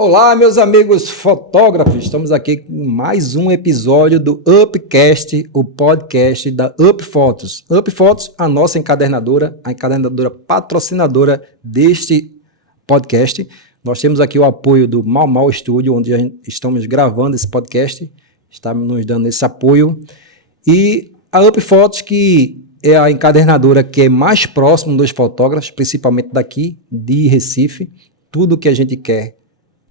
Olá, meus amigos fotógrafos, estamos aqui com mais um episódio do Upcast, o podcast da Up Fotos. Up Fotos, a nossa encadernadora, a encadernadora patrocinadora deste podcast. Nós temos aqui o apoio do Mau Mau Studio, onde estamos gravando esse podcast, está nos dando esse apoio. E a Up Fotos, que é a encadernadora que é mais próxima dos fotógrafos, principalmente daqui de Recife, tudo que a gente quer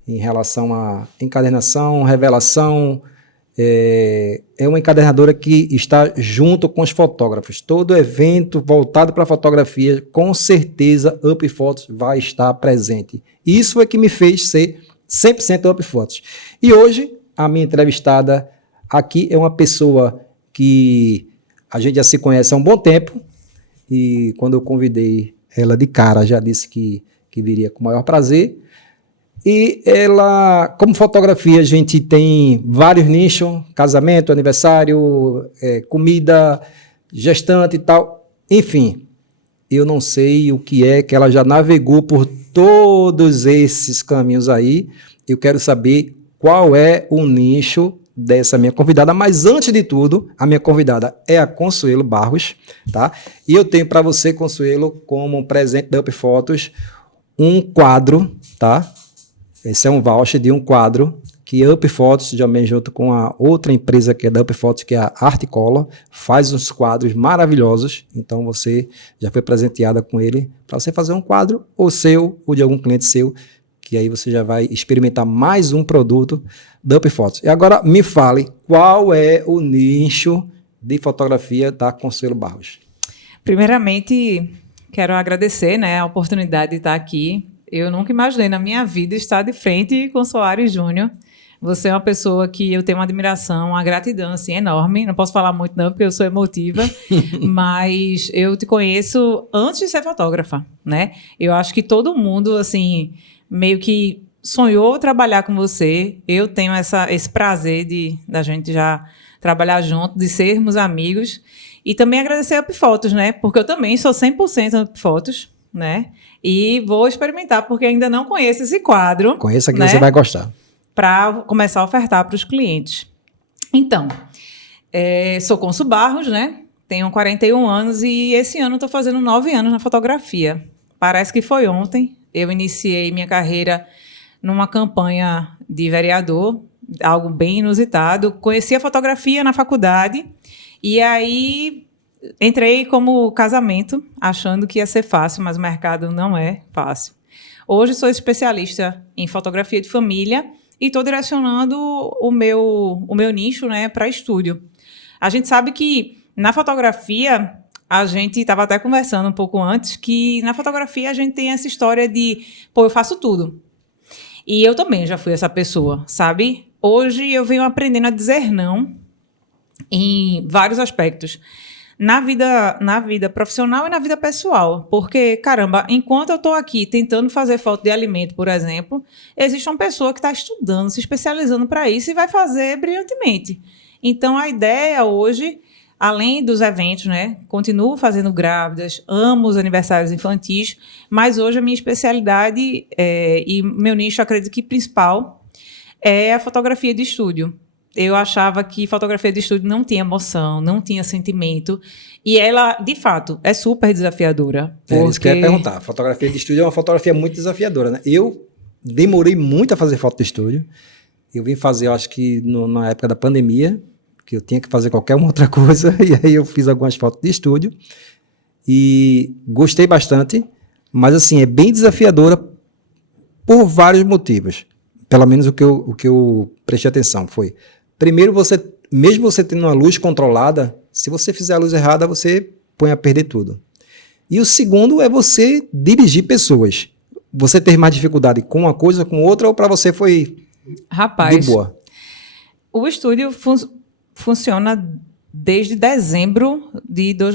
em relação à encadernação, revelação, é uma encadernadora que está junto com os fotógrafos. Todo evento voltado para a fotografia, com certeza, Up Fotos vai estar presente. Isso é que me fez ser 100% Up Fotos. E hoje, a minha entrevistada aqui é uma pessoa que a gente já se conhece há um bom tempo, e quando eu convidei ela de cara, já disse que viria com o maior prazer. E ela, como fotografia, a gente tem vários nichos, casamento, aniversário, comida, gestante e tal. Enfim, eu não sei o que é que ela já navegou por todos esses caminhos aí. Eu quero saber qual é o nicho dessa minha convidada. Mas antes de tudo, a minha convidada é a Consuelo Barros, tá? E eu tenho para você, Consuelo, como um presente da Up Fotos, um quadro, tá? Esse é um voucher de um quadro que a Up Fotos, também junto com a outra empresa que é da Up Fotos, que é a Artcolor, faz uns quadros maravilhosos. Então você já foi presenteada com ele para você fazer um quadro ou seu, ou de algum cliente seu, que aí você já vai experimentar mais um produto da Up Fotos. E agora me fale, qual é o nicho de fotografia da Consuelo Barros? Primeiramente, quero agradecer, a oportunidade de estar aqui. Eu nunca imaginei na minha vida estar de frente com o Soares Júnior. Você é uma pessoa que eu tenho uma admiração, uma gratidão assim, enorme. Não posso falar muito não, porque eu sou emotiva, mas eu te conheço antes de ser fotógrafa, né? Eu acho que todo mundo, assim, meio que sonhou trabalhar com você. Eu tenho esse prazer da gente já trabalhar junto, de sermos amigos. E também agradecer a Up Fotos, né? Porque eu também sou 100% Up Fotos, né? E vou experimentar, porque ainda não conheço esse quadro. Conheça que você vai gostar. Para começar a ofertar para os clientes. Então, sou Consu Barros, né? Tenho 41 anos e esse ano estou fazendo 9 anos na fotografia. Parece que foi ontem. Eu iniciei minha carreira numa campanha de vereador, algo bem inusitado. Conheci a fotografia na faculdade e aí entrei como casamento, achando que ia ser fácil, mas o mercado não é fácil. Hoje sou especialista em fotografia de família e estou direcionando o meu nicho, né, para estúdio. A gente sabe que na fotografia, a gente estava até conversando um pouco antes, que na fotografia a gente tem essa história de, eu faço tudo. E eu também já fui essa pessoa, sabe? Hoje eu venho aprendendo a dizer não em vários aspectos. Na vida profissional e na vida pessoal. Porque, caramba, enquanto eu estou aqui tentando fazer foto de alimento, por exemplo, existe uma pessoa que está estudando, se especializando para isso e vai fazer brilhantemente. Então, a ideia hoje, além dos eventos, né, continuo fazendo grávidas, amo os aniversários infantis, mas hoje a minha especialidade e meu nicho, acredito que principal, é a fotografia de estúdio. Eu achava que fotografia de estúdio não tinha emoção, não tinha sentimento. E ela, de fato, é super desafiadora. Porque... Isso que eu ia perguntar. A fotografia de estúdio é uma fotografia muito desafiadora, né? Eu demorei muito a fazer foto de estúdio. Eu vim fazer, eu acho que na época da pandemia, que eu tinha que fazer qualquer uma outra coisa, e aí eu fiz algumas fotos de estúdio. E gostei bastante, mas assim, é bem desafiadora por vários motivos. Pelo menos o que eu prestei atenção foi... Primeiro, mesmo você tendo uma luz controlada, se você fizer a luz errada, você põe a perder tudo. E o segundo é você dirigir pessoas. Você ter mais dificuldade com uma coisa, com outra, ou para você foi de boa? O estúdio funciona desde dezembro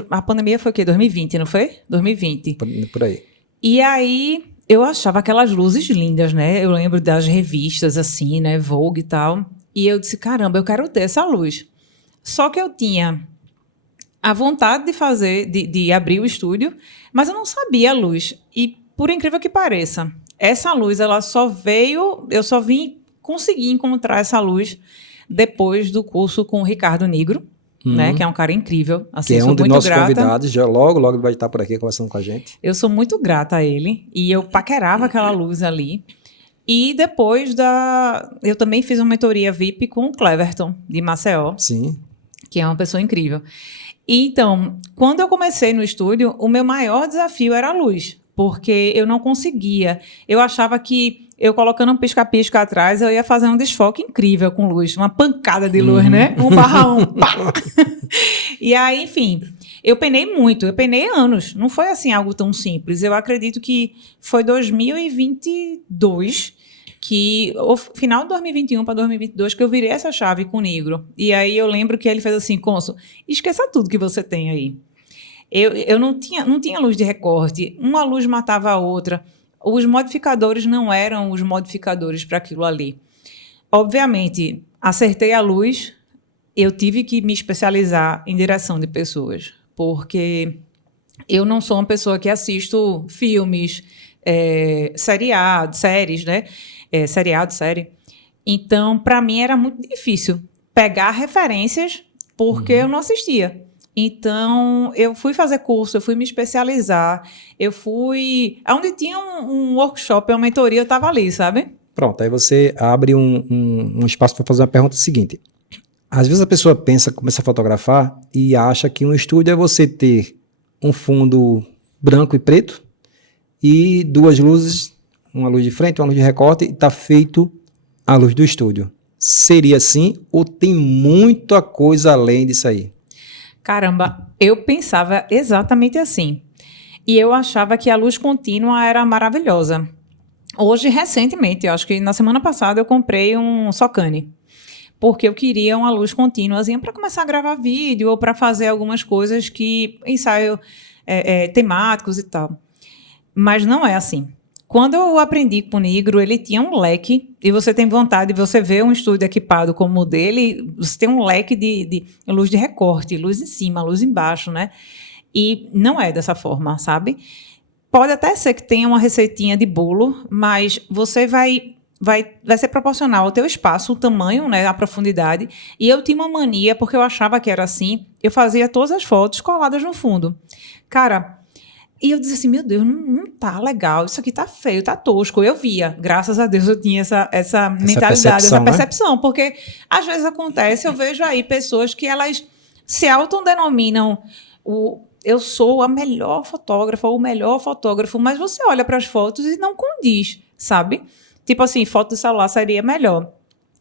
a pandemia foi o quê? 2020, não foi? 2020. Por aí. E aí, eu achava aquelas luzes lindas, né? Eu lembro das revistas, assim, né? Vogue e tal. E eu disse, caramba, eu quero ter essa luz. Só que eu tinha a vontade de fazer, de abrir o estúdio, mas eu não sabia a luz. E, por incrível que pareça, essa luz, ela só veio, eu só vim conseguir encontrar essa luz depois do curso com o Ricardo Nigro, né, que é um cara incrível. Assim, que é sou um dos muito nossos grata. convidados, já logo ele vai estar por aqui conversando com a gente. Eu sou muito grata a ele e eu paquerava aquela luz ali. E depois eu também fiz uma mentoria VIP com o Cleverton, de Maceió. Sim. Que é uma pessoa incrível. E, então, quando eu comecei no estúdio, o meu maior desafio era a luz, porque eu não conseguia. Eu achava que eu colocando um pisca-pisca atrás, eu ia fazer um desfoque incrível com luz, uma pancada de luz, né? 1/1, pá! E aí, enfim, eu penei muito, eu penei anos. Não foi assim algo tão simples. Eu acredito que foi 2022 que o final de 2021 para 2022 que eu virei essa chave com o Nigro. E aí eu lembro que ele fez assim, Consul, esqueça tudo que você tem aí. Eu não tinha luz de recorte, uma luz matava a outra. Os modificadores não eram os modificadores para aquilo ali. Obviamente, acertei a luz, eu tive que me especializar em direção de pessoas, porque eu não sou uma pessoa que assisto filmes, séries, né? Série. Então, para mim, era muito difícil pegar referências porque eu não assistia. Então, eu fui fazer curso, eu fui me especializar, eu fui... Onde tinha um workshop, uma mentoria, eu estava ali, sabe? Pronto, aí você abre um espaço para fazer uma pergunta seguinte. Às vezes a pessoa começa a fotografar e acha que um estúdio é você ter um fundo branco e preto e duas luzes, uma luz de frente, uma luz de recorte, e está feito a luz do estúdio. Seria assim ou tem muita coisa além disso aí? Caramba, eu pensava exatamente assim. E eu achava que a luz contínua era maravilhosa. Hoje, recentemente, eu acho que na semana passada, eu comprei um Socane. Porque eu queria uma luz contínua para começar a gravar vídeo ou para fazer algumas coisas que ensaio temáticos e tal. Mas não é assim. Quando eu aprendi com o Nigro, ele tinha um leque, e você tem vontade de você ver um estúdio equipado como o dele, você tem um leque de luz de recorte, luz em cima, luz embaixo, né? E não é dessa forma, sabe? Pode até ser que tenha uma receitinha de bolo, mas você vai ser proporcional ao teu espaço, o tamanho, né, a profundidade. E eu tinha uma mania, porque eu achava que era assim, eu fazia todas as fotos coladas no fundo. Cara... E eu dizia assim, meu Deus, não tá legal, isso aqui tá feio, tá tosco. Eu via, graças a Deus eu tinha essa mentalidade, essa percepção, né? Porque às vezes acontece, eu vejo aí pessoas que elas se autodenominam eu sou a melhor fotógrafa ou o melhor fotógrafo, mas você olha para as fotos e não condiz, sabe? Tipo assim, foto do celular seria melhor.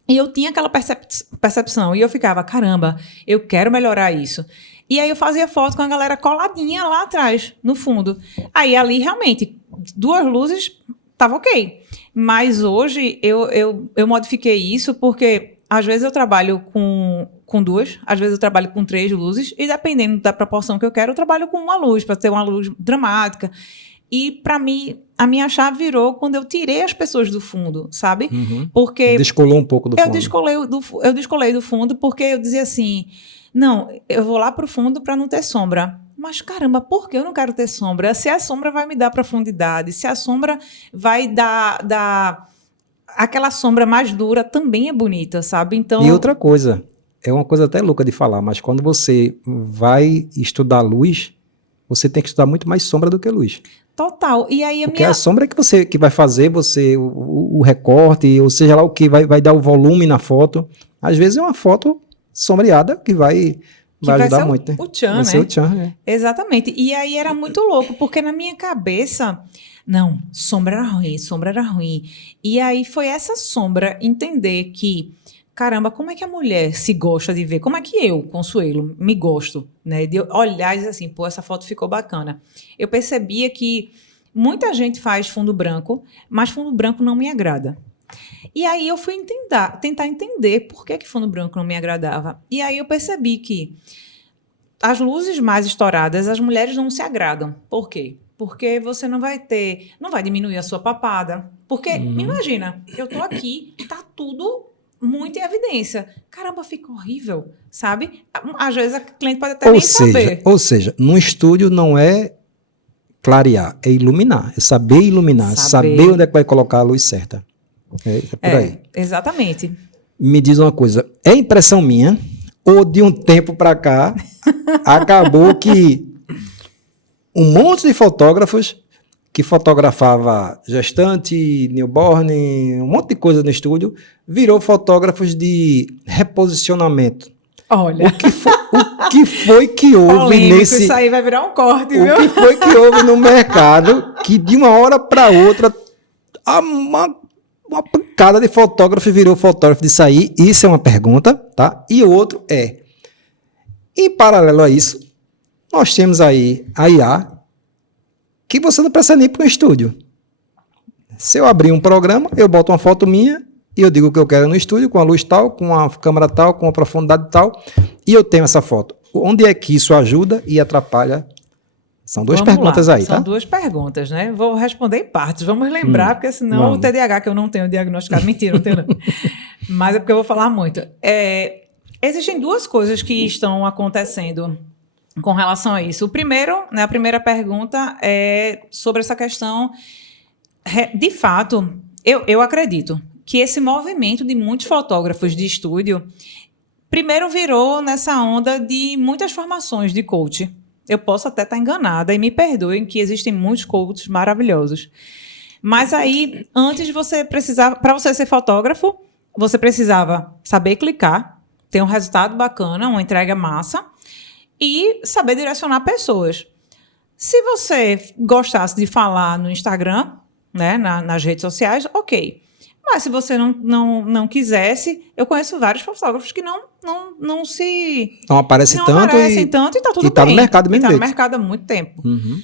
E eu tinha aquela percepção, e eu ficava, caramba, eu quero melhorar isso. E aí eu fazia foto com a galera coladinha lá atrás, no fundo. Aí ali, realmente, duas luzes, tava ok. Mas hoje eu modifiquei isso porque, às vezes, eu trabalho com duas, às vezes eu trabalho com 3 luzes, e dependendo da proporção que eu quero, eu trabalho com uma luz, para ter uma luz dramática. E, para mim, a minha chave virou quando eu tirei as pessoas do fundo, sabe? Porque... Descolou um pouco do fundo. Eu descolei do fundo porque eu dizia assim... Não, eu vou lá para o fundo para não ter sombra. Mas, caramba, por que eu não quero ter sombra? Se a sombra vai me dar profundidade, se a sombra vai dar aquela sombra mais dura, também é bonita, sabe? Então... E outra coisa, é uma coisa até louca de falar, mas quando você vai estudar luz, você tem que estudar muito mais sombra do que luz. Total. E aí Porque a sombra é que vai fazer o recorte, ou seja lá o que vai dar o volume na foto. Às vezes é uma foto sombreada que vai ajudar muito. O tchan, né? Vai ser o tchan, né? Exatamente. E aí era muito louco, porque na minha cabeça, não, sombra era ruim. E aí foi essa sombra entender que, caramba, como é que a mulher se gosta de ver? Como é que eu, Consuelo, me gosto, né? De olhar e dizer assim, pô, essa foto ficou bacana. Eu percebia que muita gente faz fundo branco, mas fundo branco não me agrada. E aí eu fui tentar entender por que fundo branco não me agradava. E aí eu percebi que as luzes mais estouradas, as mulheres não se agradam. Por quê? Porque você não vai diminuir a sua papada. Porque, me imagina, eu tô aqui, tá tudo muito em evidência. Caramba, fica horrível, sabe? Às vezes a cliente pode até nem saber. Ou seja, num estúdio não é clarear, é iluminar, é saber iluminar, saber onde é que vai colocar a luz certa. É por aí. Exatamente. Me diz uma coisa, é impressão minha ou de um tempo para cá acabou que um monte de fotógrafos que fotografava gestante, newborn, um monte de coisa no estúdio, virou fotógrafos de reposicionamento. Olha. O que foi que houve Polêmico, nesse... Isso aí vai virar um corte, viu? O que foi que houve no mercado que de uma hora para outra uma pancada de fotógrafo virou fotógrafo disso aí? Isso é uma pergunta, tá? E o outro é, em paralelo a isso, nós temos aí a IA, que você não precisa nem ir para um estúdio. Se eu abrir um programa, eu boto uma foto minha e eu digo o que eu quero no estúdio, com a luz tal, com a câmera tal, com a profundidade tal, e eu tenho essa foto. Onde é que isso ajuda e atrapalha? São duas perguntas aí, tá? São duas perguntas, né? Vou responder em partes. Vamos lembrar, porque senão o TDAH, que eu não tenho diagnosticado, mentira, não tenho não. Mas é porque eu vou falar muito. Existem duas coisas que estão acontecendo com relação a isso. O primeiro, né, a primeira pergunta é sobre essa questão. De fato, eu acredito que esse movimento de muitos fotógrafos de estúdio primeiro virou nessa onda de muitas formações de coach. Eu posso até estar enganada, e me perdoem que existem muitos coaches maravilhosos. Mas aí, antes você precisava, para você ser fotógrafo, você precisava saber clicar, ter um resultado bacana, uma entrega massa, e saber direcionar pessoas. Se você gostasse de falar no Instagram, né, nas redes sociais, ok. Mas se você não quisesse, eu conheço vários fotógrafos que não aparecem tanto e está tudo bem. Está no mercado mesmo. Está no mercado há muito tempo. Uhum.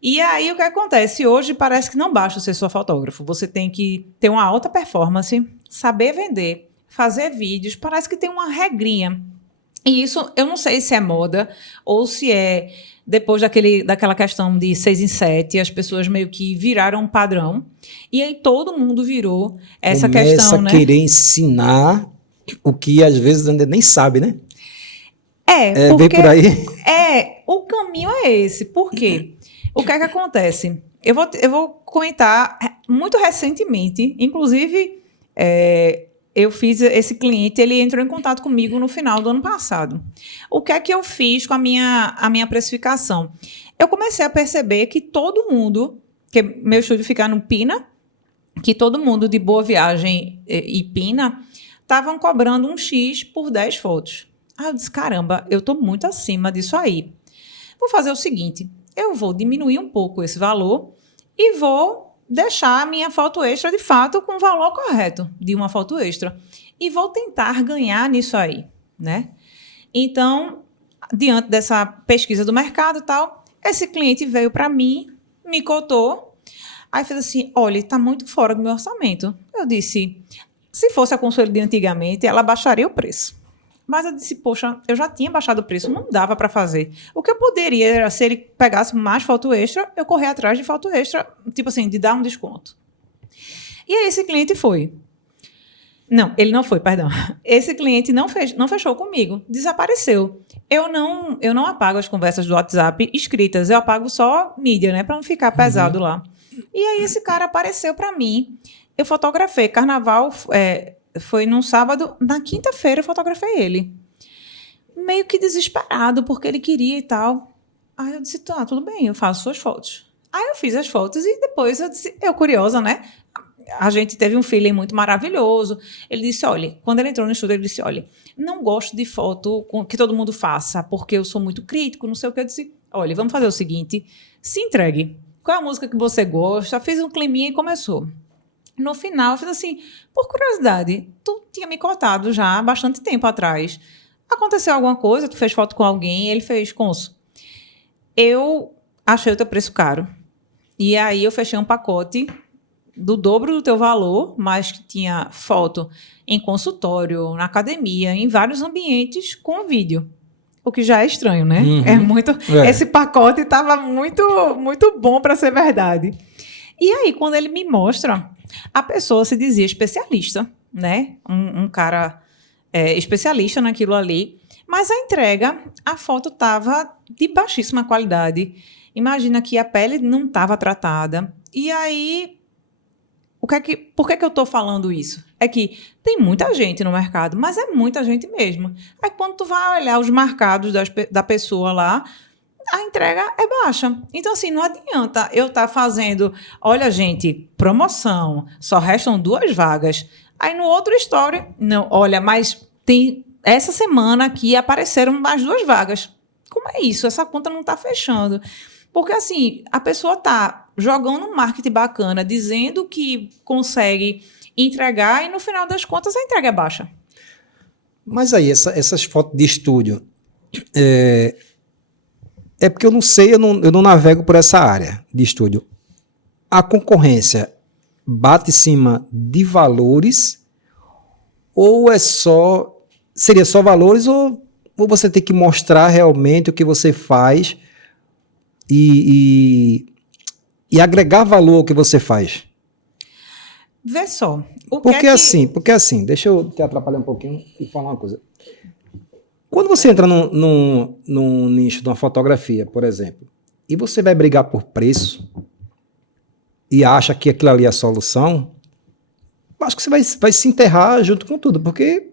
E aí o que acontece? Hoje parece que não basta ser só fotógrafo. Você tem que ter uma alta performance, saber vender, fazer vídeos. Parece que tem uma regrinha. E isso eu não sei se é moda ou se é depois daquela questão de 6 em 7, as pessoas meio que viraram um padrão. E aí todo mundo virou essa questão, né? Começa a querer ensinar o que às vezes ainda nem sabe, né? Porque por aí. O caminho é esse. Por quê? O que é que acontece? Eu vou comentar muito recentemente, inclusive, eu fiz esse cliente, ele entrou em contato comigo no final do ano passado. O que é que eu fiz com a minha precificação? Eu comecei a perceber que todo mundo, que meu estúdio fica no Pina, que todo mundo de Boa Viagem e Pina estavam cobrando um X por 10 fotos. Aí eu disse, caramba, eu estou muito acima disso aí. Vou fazer o seguinte, eu vou diminuir um pouco esse valor e vou deixar a minha foto extra, de fato, com o valor correto de uma foto extra. E vou tentar ganhar nisso aí, né? Então, diante dessa pesquisa do mercado e tal, esse cliente veio para mim, me cotou, aí fez assim, olha, está muito fora do meu orçamento. Eu disse, se fosse a consultoria de antigamente, ela baixaria o preço. Mas eu disse, poxa, eu já tinha baixado o preço, não dava para fazer. O que eu poderia era, se ele pegasse mais foto extra, eu correr atrás de foto extra, tipo assim, de dar um desconto. E aí esse cliente foi. Não, ele não foi, perdão. Esse cliente não fechou comigo, desapareceu. Eu não apago as conversas do WhatsApp escritas, eu apago só mídia, né, para não ficar pesado lá. E aí esse cara apareceu para mim, eu fotografei, carnaval... foi num sábado, na quinta-feira eu fotografei ele. Meio que desesperado, porque ele queria e tal. Aí eu disse, tá, tudo bem, eu faço suas fotos. Aí eu fiz as fotos e depois eu disse, eu curiosa, né? A gente teve um feeling muito maravilhoso. Ele disse, olha, quando ele entrou no estúdio, ele disse, olha, não gosto de foto que todo mundo faça, porque eu sou muito crítico, não sei o que. Eu disse, olha, vamos fazer o seguinte, se entregue. Qual é a música que você gosta? Fiz um climinha e começou. No final, eu fiz assim, por curiosidade, tu tinha me cotado já há bastante tempo atrás. Aconteceu alguma coisa? Tu fez foto com alguém? Ele fez, Conso, eu achei o teu preço caro. E aí eu fechei um pacote do dobro do teu valor, mas que tinha foto em consultório, na academia, em vários ambientes com vídeo. O que já é estranho, né? Uhum. Esse pacote estava muito, muito bom para ser verdade. E aí, quando ele me mostra... A pessoa se dizia especialista, né? Um cara especialista naquilo ali. Mas a entrega, a foto estava de baixíssima qualidade. Imagina que a pele não estava tratada. E aí, por que eu estou falando isso? É que tem muita gente no mercado, mas é muita gente mesmo. Aí quando tu vai olhar os marcados da pessoa lá, a entrega é baixa. Então, assim, não adianta eu estar fazendo, olha, gente, promoção, só restam 2 vagas. Aí no outro story, não, olha, mas tem essa semana aqui apareceram mais 2 vagas. Como é isso? Essa conta não está fechando. Porque, assim, a pessoa está jogando um marketing bacana, dizendo que consegue entregar e, no final das contas, a entrega é baixa. Mas aí, essas fotos de estúdio, é porque eu não sei, eu não navego por essa área de estúdio. A concorrência bate em cima de valores ou seria só valores ou você tem que mostrar realmente o que você faz e agregar valor ao que você faz? Vê só. Porque assim, deixa eu te atrapalhar um pouquinho e falar uma coisa. Quando você entra num nicho de uma fotografia, por exemplo, e você vai brigar por preço e acha que aquilo ali é a solução, acho que você vai se enterrar junto com tudo, porque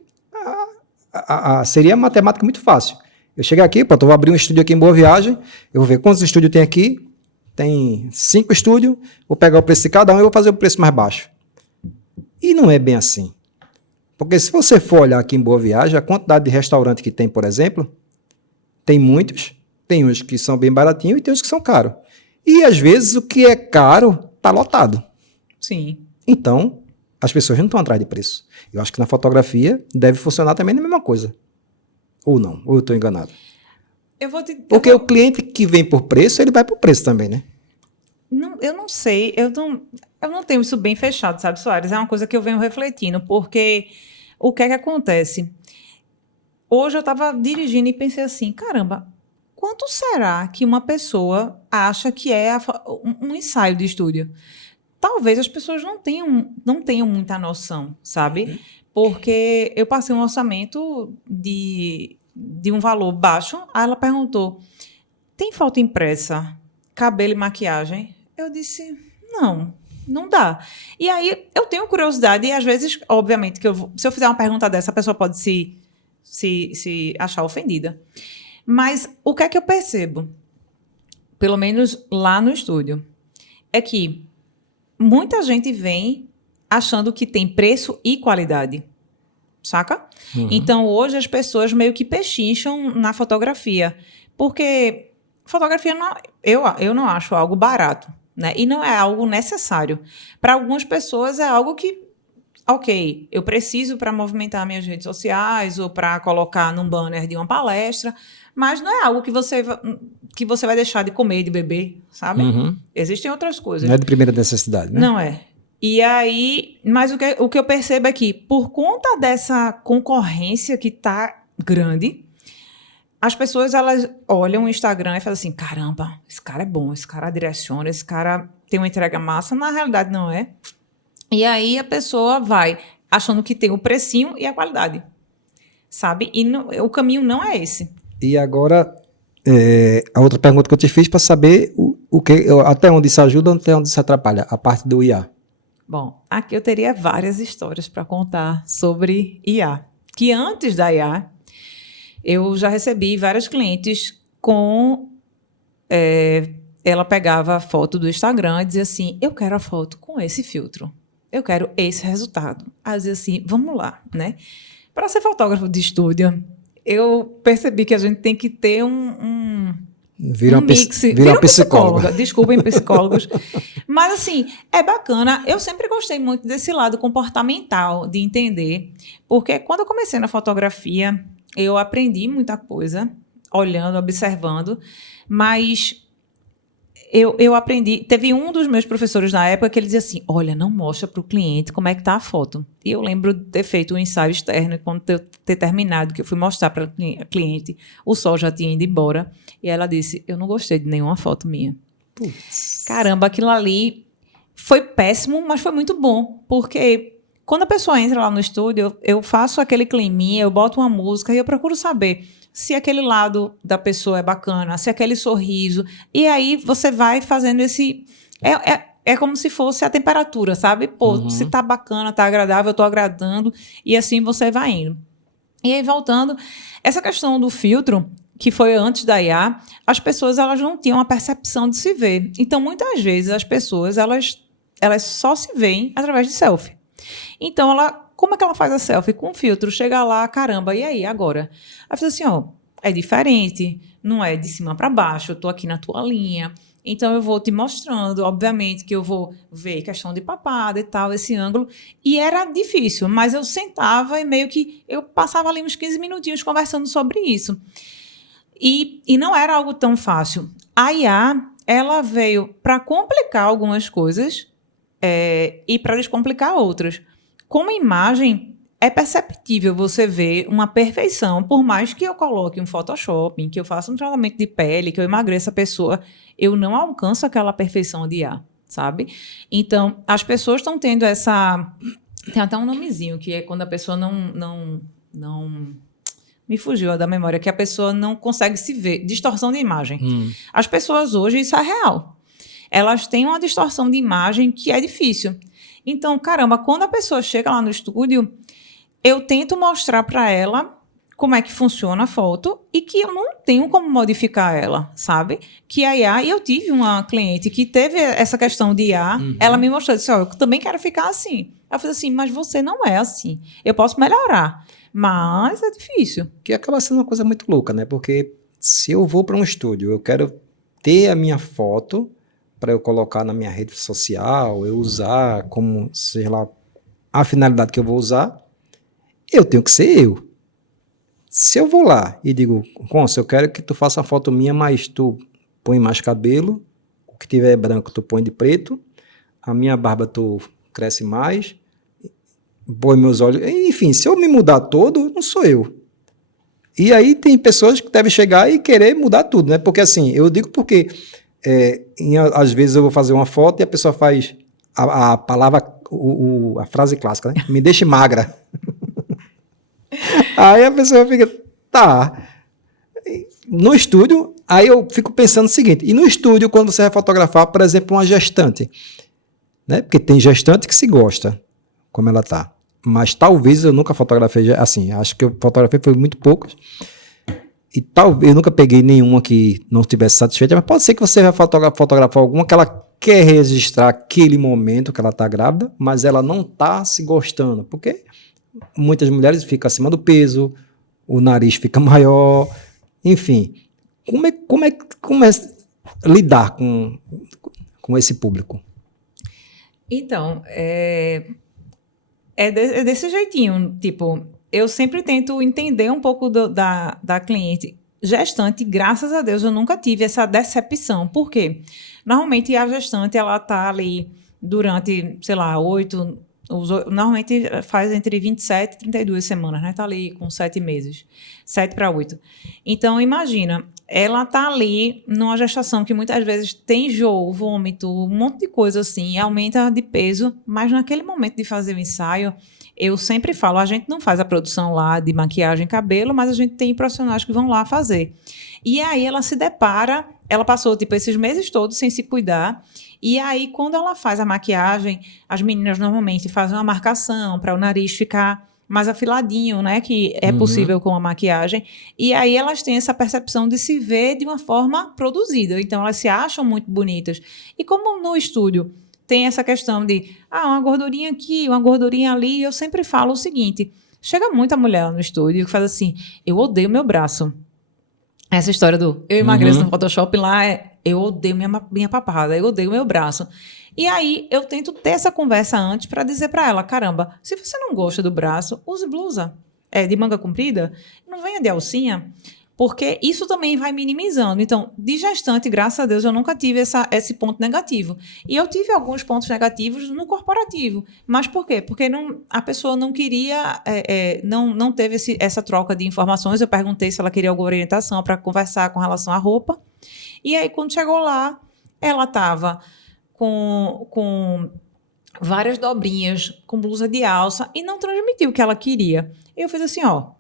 seria matemática muito fácil. Eu chegar aqui, pronto, eu vou abrir um estúdio aqui em Boa Viagem, eu vou ver quantos estúdios tem aqui, tem 5 estúdios, vou pegar o preço de cada um e vou fazer o preço mais baixo. E não é bem assim. Porque se você for olhar aqui em Boa Viagem, a quantidade de restaurante que tem, por exemplo, tem muitos, tem uns que são bem baratinhos e tem uns que são caros. E às vezes o que é caro está lotado. Sim. Então, as pessoas não estão atrás de preço. Eu acho que na fotografia deve funcionar também a mesma coisa. Ou não, ou eu estou enganado. Porque o cliente que vem por preço, ele vai por preço também, né? Não, eu não sei, eu não tenho isso bem fechado, sabe, Soares? É uma coisa que eu venho refletindo, porque o que é que acontece? Hoje eu estava dirigindo e pensei assim, caramba, quanto será que uma pessoa acha que é um ensaio de estúdio? Talvez as pessoas não tenham muita noção, sabe? Porque eu passei um orçamento de um valor baixo, aí ela perguntou, tem foto impressa, cabelo e maquiagem? Eu disse, não dá. E aí eu tenho curiosidade e às vezes, obviamente, se eu fizer uma pergunta dessa, a pessoa pode se achar ofendida. Mas o que é que eu percebo, pelo menos lá no estúdio, é que muita gente vem achando que tem preço e qualidade, saca? Uhum. Então, hoje as pessoas meio que pechincham na fotografia, porque fotografia, eu não acho algo barato, né? E não é algo necessário. Para algumas pessoas é algo que, ok, eu preciso para movimentar minhas redes sociais ou para colocar num banner de uma palestra, mas não é algo que você vai deixar de comer, de beber, sabe? Uhum. Existem outras coisas. Não é de primeira necessidade, né? Não é. E aí, mas o que eu percebo é que, por conta dessa concorrência que está grande, as pessoas elas olham o Instagram e falam assim, caramba, esse cara é bom, esse cara direciona, esse cara tem uma entrega massa. Na realidade, não é. E aí a pessoa vai achando que tem o precinho e a qualidade, sabe? E o caminho não é esse. E agora, a outra pergunta que eu te fiz para saber até onde isso ajuda ou até onde isso atrapalha, a parte do IA. Bom, aqui eu teria várias histórias para contar sobre IA. Que antes da IA, eu já recebi vários clientes com... ela pegava a foto do Instagram e dizia assim, eu quero a foto com esse filtro. Eu quero esse resultado. Aí eu dizia assim, vamos lá, né? Para ser fotógrafo de estúdio, eu percebi que a gente tem que ter Vira uma psicóloga. Desculpem, psicólogos. Mas, assim, é bacana. Eu sempre gostei muito desse lado comportamental, de entender. Porque quando eu comecei na fotografia, eu aprendi muita coisa, olhando, observando. Mas eu aprendi... Teve um dos meus professores na época que ele dizia assim, olha, não mostra para o cliente como é que está a foto. E eu lembro de ter feito um ensaio externo, e quando eu ter terminado, que eu fui mostrar para a cliente, o sol já tinha ido embora. E ela disse, eu não gostei de nenhuma foto minha. Putz. Caramba, aquilo ali foi péssimo, mas foi muito bom. Porque Quando a pessoa entra lá no estúdio, eu faço aquele climinha, eu boto uma música e eu procuro saber se aquele lado da pessoa é bacana, se aquele sorriso. E aí você vai fazendo esse... É como se fosse a temperatura, sabe? Pô, se tá bacana, tá agradável, eu tô agradando. E assim você vai indo. E aí, voltando, essa questão do filtro, que foi antes da IA, as pessoas elas não tinham a percepção de se ver. Então, muitas vezes, as pessoas elas só se veem através de selfie. Então, como é que ela faz a selfie? Com filtro, chega lá, caramba, e aí, agora? Aí fala assim, ó, é diferente, não é de cima para baixo, eu tô aqui na tua linha, então eu vou te mostrando, obviamente que eu vou ver questão de papada e tal, esse ângulo, e era difícil, mas eu sentava e meio que eu passava ali uns 15 minutinhos conversando sobre isso. E não era algo tão fácil. A IA, ela veio para complicar algumas coisas, e para descomplicar outras. Como imagem, é perceptível você ver uma perfeição, por mais que eu coloque um Photoshop, que eu faça um tratamento de pele, que eu emagreça a pessoa, eu não alcanço aquela perfeição de IA, sabe? Então, as pessoas estão tendo essa... Tem até um nomezinho, que é quando a pessoa não me fugiu da memória, que a pessoa não consegue se ver. Distorção de imagem. As pessoas hoje, isso é real. Elas têm uma distorção de imagem que é difícil. Então, caramba, quando a pessoa chega lá no estúdio, eu tento mostrar para ela como é que funciona a foto e que eu não tenho como modificar ela, sabe? Que a IA, e eu tive uma cliente que teve essa questão de IA, ela me mostrou, disse, ó, eu também quero ficar assim. Eu falei assim, mas você não é assim. Eu posso melhorar, mas é difícil. Que acaba sendo uma coisa muito louca, né? Porque se eu vou para um estúdio, eu quero ter a minha foto para eu colocar na minha rede social, eu usar como, sei lá, a finalidade que eu vou usar, eu tenho que ser eu. Se eu vou lá e digo, Consa, eu quero que tu faça uma foto minha, mas tu põe mais cabelo, o que tiver branco tu põe de preto, a minha barba tu cresce mais, põe meus olhos, enfim, se eu me mudar todo, não sou eu. E aí tem pessoas que devem chegar e querer mudar tudo, né? Porque assim, eu digo porque às vezes eu vou fazer uma foto e a pessoa faz a palavra, a frase clássica, né? Me deixe magra. Aí a pessoa fica, tá. No estúdio, aí eu fico pensando o seguinte, e no estúdio, quando você vai fotografar, por exemplo, uma gestante, né? Porque tem gestante que se gosta, como ela tá. Mas talvez eu nunca fotografei, assim, acho que eu fotografei foi muito poucas, e talvez eu nunca peguei nenhuma que não estivesse satisfeita, mas pode ser que você vai fotografar alguma que ela quer registrar aquele momento que ela está grávida, mas ela não está se gostando, porque muitas mulheres ficam acima do peso, o nariz fica maior, enfim. Como é lidar com esse público? Então, desse jeitinho, tipo, eu sempre tento entender um pouco da cliente. Gestante, graças a Deus, eu nunca tive essa decepção. Por quê? Normalmente a gestante, ela tá ali durante, sei lá, normalmente faz entre 27 e 32 semanas, né? Tá ali com 7 meses, 7 para 8. Então, imagina, ela tá ali numa gestação que muitas vezes tem enjoo, vômito, um monte de coisa assim, aumenta de peso, mas naquele momento de fazer o ensaio, eu sempre falo, a gente não faz a produção lá de maquiagem e cabelo, mas a gente tem profissionais que vão lá fazer. E aí ela se depara, ela passou tipo esses meses todos sem se cuidar, e aí quando ela faz a maquiagem, as meninas normalmente fazem uma marcação para o nariz ficar mais afiladinho, né, que é possível com a maquiagem, e aí elas têm essa percepção de se ver de uma forma produzida, então elas se acham muito bonitas. E como no estúdio tem essa questão de, uma gordurinha aqui, uma gordurinha ali, eu sempre falo o seguinte, chega muita mulher no estúdio que faz assim, eu odeio meu braço. Essa história do eu emagreço no Photoshop lá eu odeio minha papada, eu odeio meu braço. E aí eu tento ter essa conversa antes para dizer para ela, caramba, se você não gosta do braço, use blusa de manga comprida, não venha de alcinha, porque isso também vai minimizando. Então, de gestante, graças a Deus, eu nunca tive esse ponto negativo. E eu tive alguns pontos negativos no corporativo. Mas por quê? Porque a pessoa não queria, não teve essa troca de informações. Eu perguntei se ela queria alguma orientação para conversar com relação à roupa. E aí, quando chegou lá, ela estava com várias dobrinhas com blusa de alça e não transmitiu o que ela queria. Eu fiz assim, ó,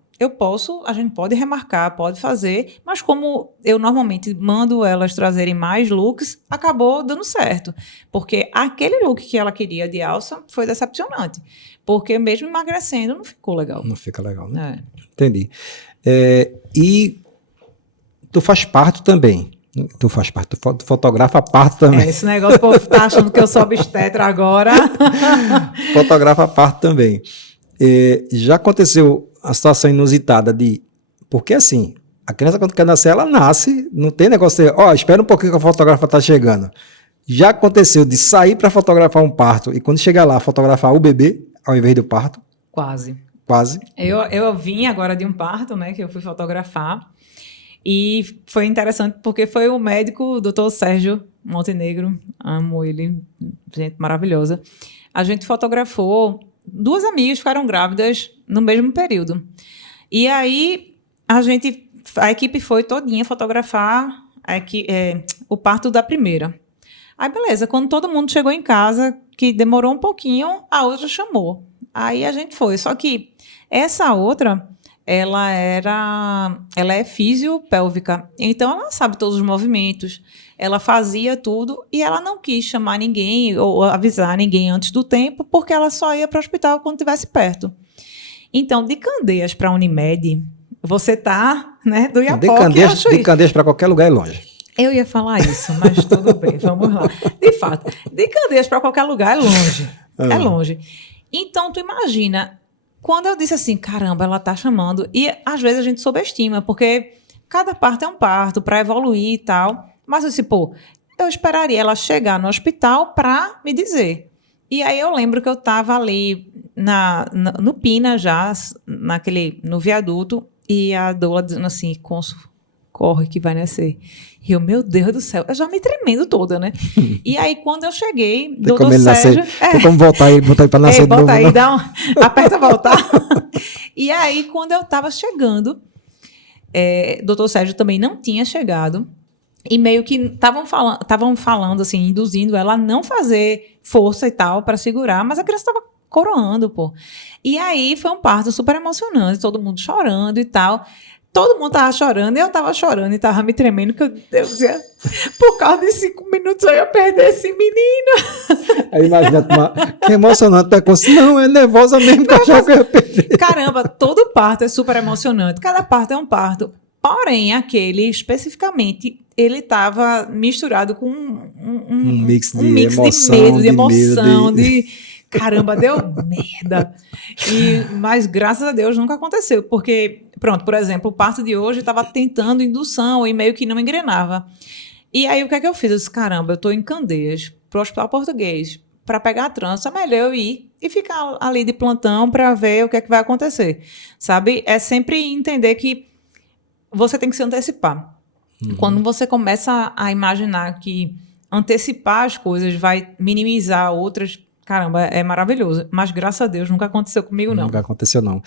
a gente pode remarcar, pode fazer, mas como eu normalmente mando elas trazerem mais looks, acabou dando certo. Porque aquele look que ela queria de alça foi decepcionante. Porque mesmo emagrecendo, não ficou legal. Não fica legal, né? É. Entendi. E tu faz parto também. Tu faz parto, tu fotografa parto também. Esse negócio, o povo tá achando que eu sou obstetra agora. Fotografa parto também. Já aconteceu a situação inusitada de... Porque assim, a criança quando quer nascer, ela nasce, não tem negócio de... espera um pouquinho que a fotógrafa tá chegando. Já aconteceu de sair para fotografar um parto e quando chegar lá, fotografar o bebê ao invés do parto? Quase. Quase. Eu vim agora de um parto, né, que eu fui fotografar. E foi interessante porque foi o médico, o doutor Sérgio Montenegro, amo ele, gente maravilhosa. A gente fotografou, 2 amigas ficaram grávidas no mesmo período. E aí a equipe foi todinha fotografar o parto da primeira. Aí beleza, quando todo mundo chegou em casa, que demorou um pouquinho, a outra chamou. Aí a gente foi, só que essa outra... ela é fisiopélvica, então ela sabe todos os movimentos, ela fazia tudo e ela não quis chamar ninguém ou avisar ninguém antes do tempo, porque ela só ia para o hospital quando estivesse perto. Então, de Candeias para a Unimed, você tá, né, do Iapoque, de Candeias para qualquer lugar é longe. Eu ia falar isso, mas tudo bem, vamos lá. De fato, de Candeias para qualquer lugar é longe, é longe. Então, tu imagina... Quando eu disse assim, caramba, ela tá chamando, e às vezes a gente subestima, porque cada parto é um parto, para evoluir e tal, mas eu disse, eu esperaria ela chegar no hospital para me dizer. E aí eu lembro que eu estava ali no Pina já, no viaduto, e a doula dizendo assim, Consul, corre que vai nascer. E eu, meu Deus do céu, eu já me tremendo toda, né? E aí, quando eu cheguei, doutor Sérgio... Tem como voltar aí para nascer de novo. Bota aí, aperta voltar. E aí, quando eu estava chegando, doutor Sérgio também não tinha chegado, e meio que estavam falando, assim, induzindo ela a não fazer força e tal para segurar, mas a criança estava coroando, E aí, foi um parto super emocionante, todo mundo chorando e tal... Todo mundo estava chorando, eu estava chorando e estava me tremendo, que eu dizia, por causa de 5 minutos eu ia perder esse menino. Aí imagina, que emocionante, não, é nervosa mesmo, que eu achava que eu ia perder. Caramba, todo parto é super emocionante, cada parto é um parto. Porém, aquele, especificamente, ele estava misturado com um mix de emoção, de medo, de emoção, caramba, deu merda. Mas, graças a Deus, nunca aconteceu. Porque, pronto, por exemplo, o parto de hoje estava tentando indução e meio que não engrenava. E aí, o que é que eu fiz? Eu disse, caramba, eu estou em Candeias, para o Hospital Português, para pegar a trânsito, é melhor eu ir e ficar ali de plantão para ver o que é que vai acontecer. Sabe? É sempre entender que você tem que se antecipar. Quando você começa a imaginar que antecipar as coisas vai minimizar outras... Caramba, é maravilhoso. Mas, graças a Deus, nunca aconteceu comigo, não. Nunca aconteceu, não.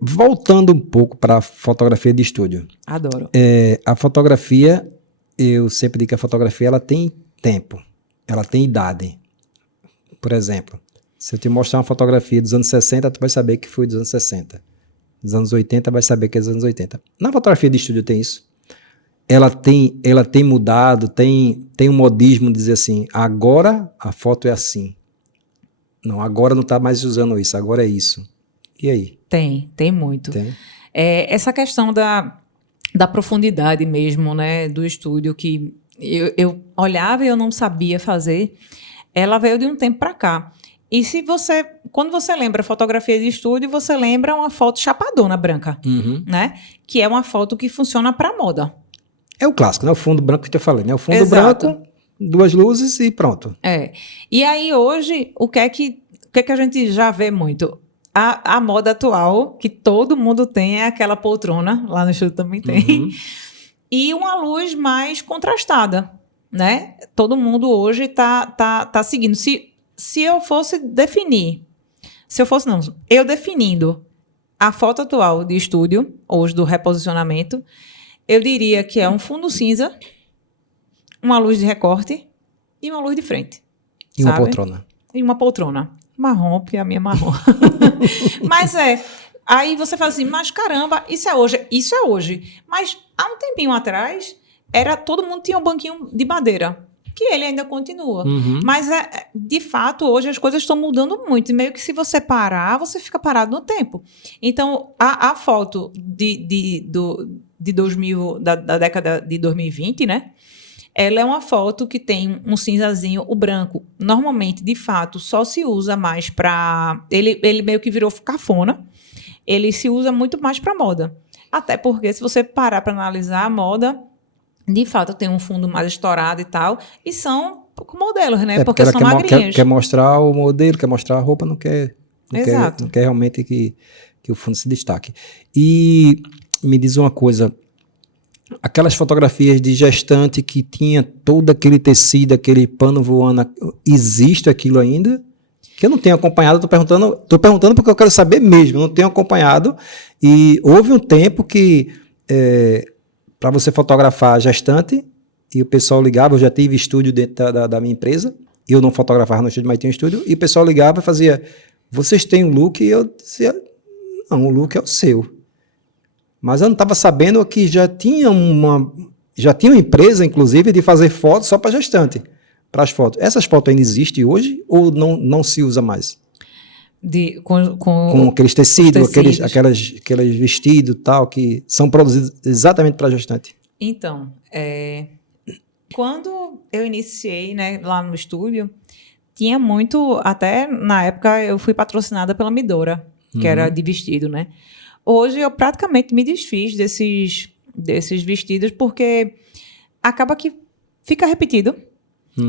Voltando um pouco para a fotografia de estúdio. Adoro. A fotografia, eu sempre digo que a fotografia ela tem tempo, ela tem idade. Por exemplo, se eu te mostrar uma fotografia dos anos 60, tu vai saber que foi dos anos 60. Dos anos 80, vai saber que é dos anos 80. Na fotografia de estúdio tem isso. Ela tem mudado, tem um modismo de dizer assim, agora a foto é assim. Não, agora não está mais usando isso, agora é isso. E aí? Tem muito. Tem. Essa questão da profundidade mesmo, né, do estúdio, que eu olhava e eu não sabia fazer, ela veio de um tempo para cá. E quando você lembra fotografia de estúdio, você lembra uma foto chapadona branca, né? Que é uma foto que funciona para moda. É o clássico, né? O fundo branco que eu falei, né? O fundo Exato. branco, 2 luzes e pronto. E aí hoje, o que é que a gente já vê muito? A moda atual, que todo mundo tem, é aquela poltrona, lá no estúdio também tem, e uma luz mais contrastada, né? Todo mundo hoje tá seguindo. Se eu fosse definir, eu definindo a foto atual de estúdio, hoje do reposicionamento, eu diria que é um fundo cinza, uma luz de recorte e uma luz de frente. E uma poltrona. e uma poltrona. Marrom, porque a minha é marrom. Mas aí você fala assim, mas caramba, isso é hoje. Isso é hoje. Mas há um tempinho atrás, todo mundo tinha um banquinho de madeira, que ele ainda continua. Uhum. Mas, de fato, hoje as coisas estão mudando muito. E meio que se você parar, você fica parado no tempo. Então, a foto de 2000, da década de 2020, né? Ela é uma foto que tem um cinzazinho, o branco. Normalmente, de fato, só se usa mais para... Ele meio que virou cafona. Ele se usa muito mais para moda. Até porque, se você parar para analisar a moda, de fato, tem um fundo mais estourado e tal. E são modelos, né? Porque são magrinhas. quer mostrar o modelo, quer mostrar a roupa, não quer Exato. não quer realmente que o fundo se destaque. E me diz uma coisa... Aquelas fotografias de gestante que tinha todo aquele tecido, aquele pano voando, existe aquilo ainda? Que eu não tenho acompanhado, estou perguntando porque eu quero saber mesmo, eu não tenho acompanhado. E houve um tempo que, para você fotografar a gestante, e o pessoal ligava, eu já tive estúdio dentro da minha empresa, eu não fotografava no estúdio, mas tinha um estúdio, e o pessoal ligava e fazia, vocês têm um look? E eu dizia, não, o look é o seu. Mas eu não estava sabendo que já tinha uma empresa, inclusive, de fazer fotos só para gestante, para as fotos. Essas fotos ainda existem hoje ou não se usa mais? Com aqueles tecidos, aqueles vestidos tal, que são produzidos exatamente para gestante. Então, quando eu iniciei, né, lá no estúdio, tinha muito, até na época eu fui patrocinada pela Midora, que era de vestido, né? Hoje eu praticamente me desfiz desses vestidos porque acaba que fica repetido.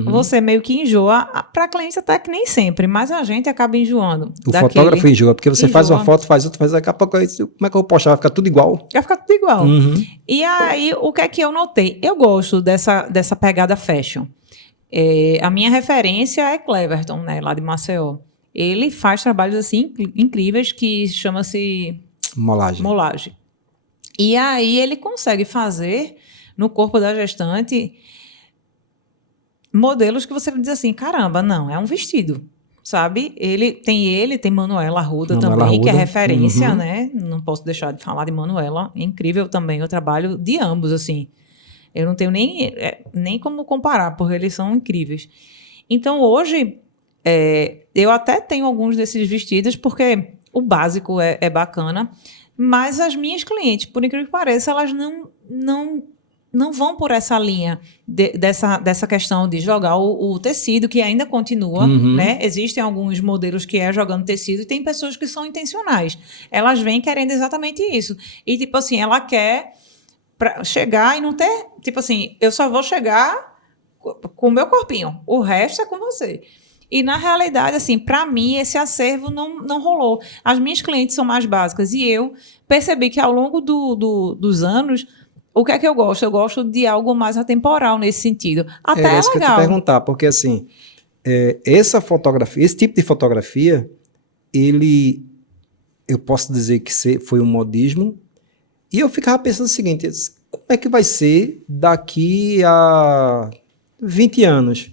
Você meio que enjoa. Para cliente até que nem sempre, mas a gente acaba enjoando. O fotógrafo enjoa, porque você faz uma foto, faz outra, faz daqui a pouco, como é que eu vou postar? Vai ficar tudo igual? Vai ficar tudo igual. E aí, o que é que eu notei? Eu gosto dessa pegada fashion. A minha referência é Cleverton, né, lá de Maceió. Ele faz trabalhos assim incríveis que chama-se... Molagem. E aí ele consegue fazer no corpo da gestante modelos que você diz assim, caramba, não, é um vestido, sabe? Tem Manuela Arruda também, que é referência, né? Não posso deixar de falar de Manuela. É incrível também o trabalho de ambos, assim. Eu não tenho nem como comparar, porque eles são incríveis. Então, hoje, eu até tenho alguns desses vestidos, porque... O básico é bacana, mas as minhas clientes, por incrível que pareça, elas não vão por essa linha dessa questão de jogar o tecido, que ainda continua, né? Existem alguns modelos que jogando tecido e tem pessoas que são intencionais. Elas vêm querendo exatamente isso. E, tipo assim, ela quer chegar e não ter... Tipo assim, eu só vou chegar com o meu corpinho, o resto é com você. E, na realidade, assim, para mim, esse acervo não rolou. As minhas clientes são mais básicas. E eu percebi que, ao longo dos anos, o que é que eu gosto? Eu gosto de algo mais atemporal nesse sentido. Até é isso que eu te perguntar, porque, assim, essa fotografia, esse tipo de fotografia, eu posso dizer que foi um modismo. E eu ficava pensando o seguinte, como é que vai ser daqui a 20 anos?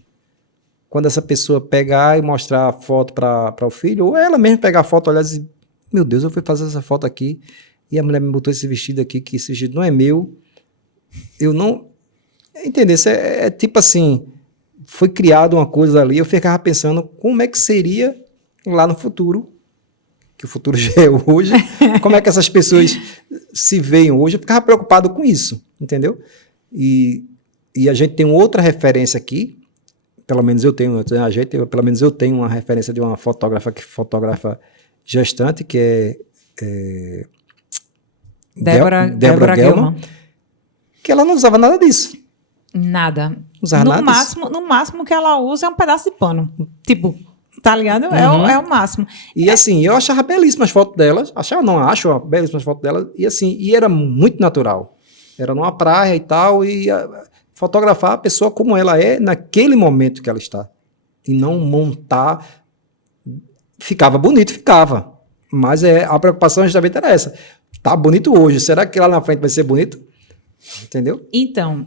Quando essa pessoa pegar e mostrar a foto para o filho, ou ela mesma pegar a foto, olhar e dizer, meu Deus, eu fui fazer essa foto aqui e a mulher me botou esse vestido aqui, que esse vestido não é meu. Eu não... Entendeu? Tipo assim, foi criada uma coisa ali, eu ficava pensando como é que seria lá no futuro, que o futuro já é hoje, como é que essas pessoas se veem hoje. Eu ficava preocupado com isso, entendeu? E a gente tem outra referência aqui, pelo menos eu tenho uma referência de uma fotógrafa que fotografa gestante, que é Débora Gelman, que ela não usava nada disso. Nada. No máximo que ela usa é um pedaço de pano. Tipo, tá ligado? É o máximo. E assim, eu achava belíssimas as fotos delas. Acho belíssimas as fotos delas. E assim, era muito natural. Era numa praia e tal, e fotografar a pessoa como ela é naquele momento que ela está. E não montar. Ficava bonito, ficava. Mas a preocupação justamente era essa. Tá bonito hoje, será que lá na frente vai ser bonito? Entendeu? Então,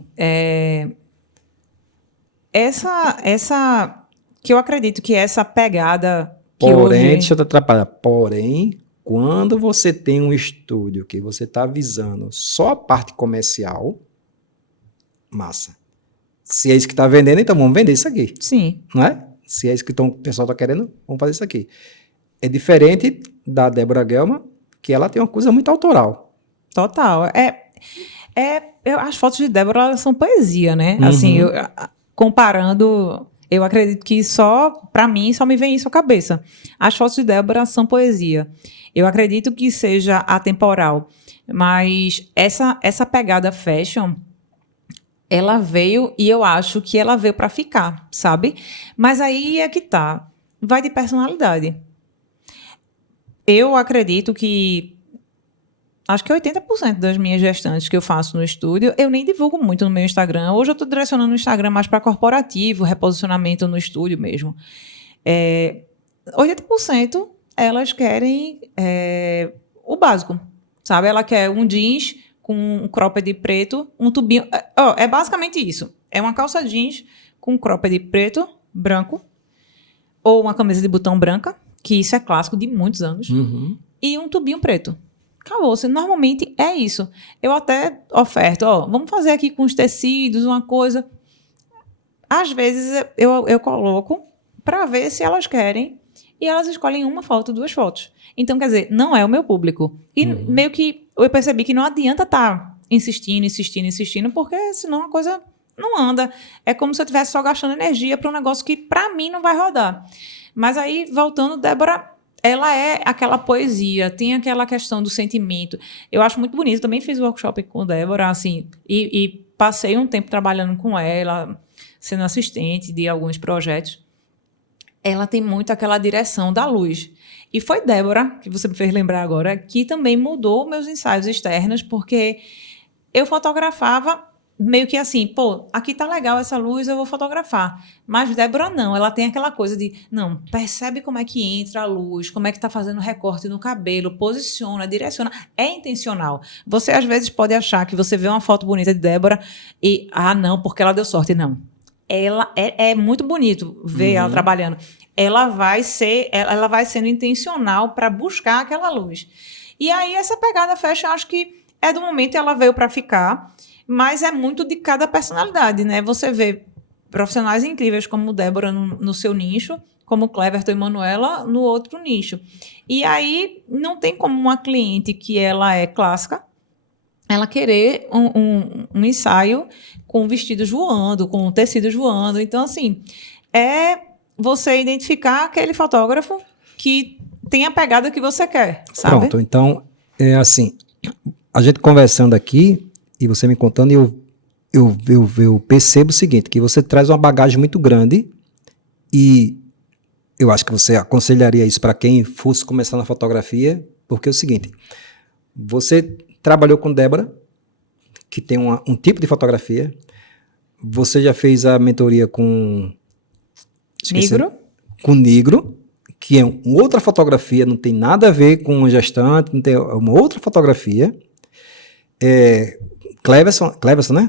essa que eu acredito que essa pegada que Porém, hoje... deixa eu te atrapalhar. Porém, quando você tem um estúdio que você está visando só a parte comercial, massa. Se é isso que está vendendo, então vamos vender isso aqui. Sim. Não é? Se é isso que o pessoal está querendo, vamos fazer isso aqui. É diferente da Débora Gelman, que ela tem uma coisa muito autoral. Total. As fotos de Débora elas são poesia, né? Uhum. Assim, comparando, eu acredito que para mim, só me vem isso à cabeça. As fotos de Débora são poesia. Eu acredito que seja atemporal, mas essa pegada fashion, ela veio e eu acho que ela veio para ficar, sabe? Mas aí é que tá. Vai de personalidade. Eu acredito que acho que 80% das minhas gestantes que eu faço no estúdio, eu nem divulgo muito no meu Instagram. Hoje eu estou direcionando o Instagram mais para corporativo, reposicionamento no estúdio mesmo. 80% elas querem o básico, sabe? Ela quer um jeans com um cropped preto, um tubinho. É basicamente isso. É uma calça jeans com um cropped preto, branco, ou uma camisa de botão branca, que isso é clássico de muitos anos, e um tubinho preto. Acabou. Normalmente é isso. Eu até oferto, vamos fazer aqui com os tecidos, uma coisa. Às vezes eu coloco para ver se elas querem e elas escolhem uma foto, 2 fotos. Então, quer dizer, não é o meu público. E meio que eu percebi que não adianta estar insistindo, porque senão a coisa não anda. É como se eu estivesse só gastando energia para um negócio que para mim não vai rodar. Mas aí, voltando, Débora, ela é aquela poesia, tem aquela questão do sentimento. Eu acho muito bonito. Também fiz workshop com Débora, assim, e passei um tempo trabalhando com ela, sendo assistente de alguns projetos. Ela tem muito aquela direção da luz. E foi Débora, que você me fez lembrar agora, que também mudou meus ensaios externos, porque eu fotografava meio que assim, aqui tá legal essa luz, eu vou fotografar. Mas Débora não, ela tem aquela coisa de, não, percebe como é que entra a luz, como é que tá fazendo recorte no cabelo, posiciona, direciona. É intencional. Você, às vezes, pode achar que você vê uma foto bonita de Débora e, não, porque ela deu sorte. Não. Ela é muito bonito ver ela trabalhando. Ela vai sendo intencional para buscar aquela luz. E aí, essa pegada fashion, acho que é do momento, ela veio para ficar, mas é muito de cada personalidade, né? Você vê profissionais incríveis como Débora no seu nicho, como Cleverton e Manuela no outro nicho. E aí, não tem como uma cliente que ela é clássica, ela querer um ensaio com vestidos voando, com tecidos voando. Então, assim, é você identificar aquele fotógrafo que tem a pegada que você quer, sabe? Pronto, então, é assim, a gente conversando aqui, e você me contando, eu percebo o seguinte, que você traz uma bagagem muito grande, e eu acho que você aconselharia isso para quem fosse começar na fotografia, porque é o seguinte, você trabalhou com Débora, que tem um tipo de fotografia, você já fez a mentoria com... Negro. Com Negro, que é uma outra fotografia, não tem nada a ver com gestante, não tem, é uma outra fotografia. Cleverton, né?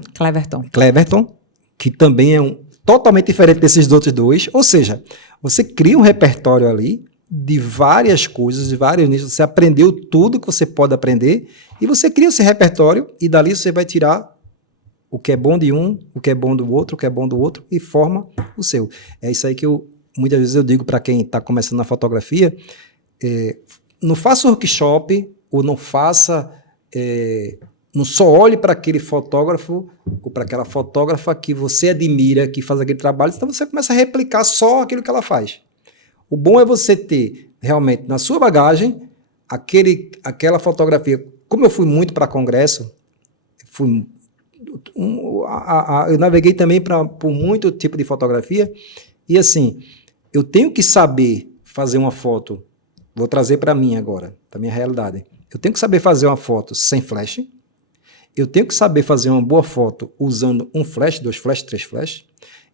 Cleverton, que também é totalmente diferente desses outros dois. Ou seja, você cria um repertório ali de várias coisas, de vários nichos. Você aprendeu tudo que você pode aprender e você cria esse repertório e dali você vai tirar o que é bom de um, o que é bom do outro, o que é bom do outro e forma o seu. É isso aí que muitas vezes eu digo para quem está começando na fotografia, não faça workshop ou não faça... não só olhe para aquele fotógrafo ou para aquela fotógrafa que você admira, que faz aquele trabalho, então você começa a replicar só aquilo que ela faz. O bom é você ter realmente na sua bagagem aquela fotografia. Como eu fui muito para congresso, eu naveguei também por muito tipo de fotografia e assim, eu tenho que saber fazer uma foto, vou trazer para mim agora, para minha realidade. Eu tenho que saber fazer uma foto sem flash, eu tenho que saber fazer uma boa foto usando um flash, 2 flash, 3 flash,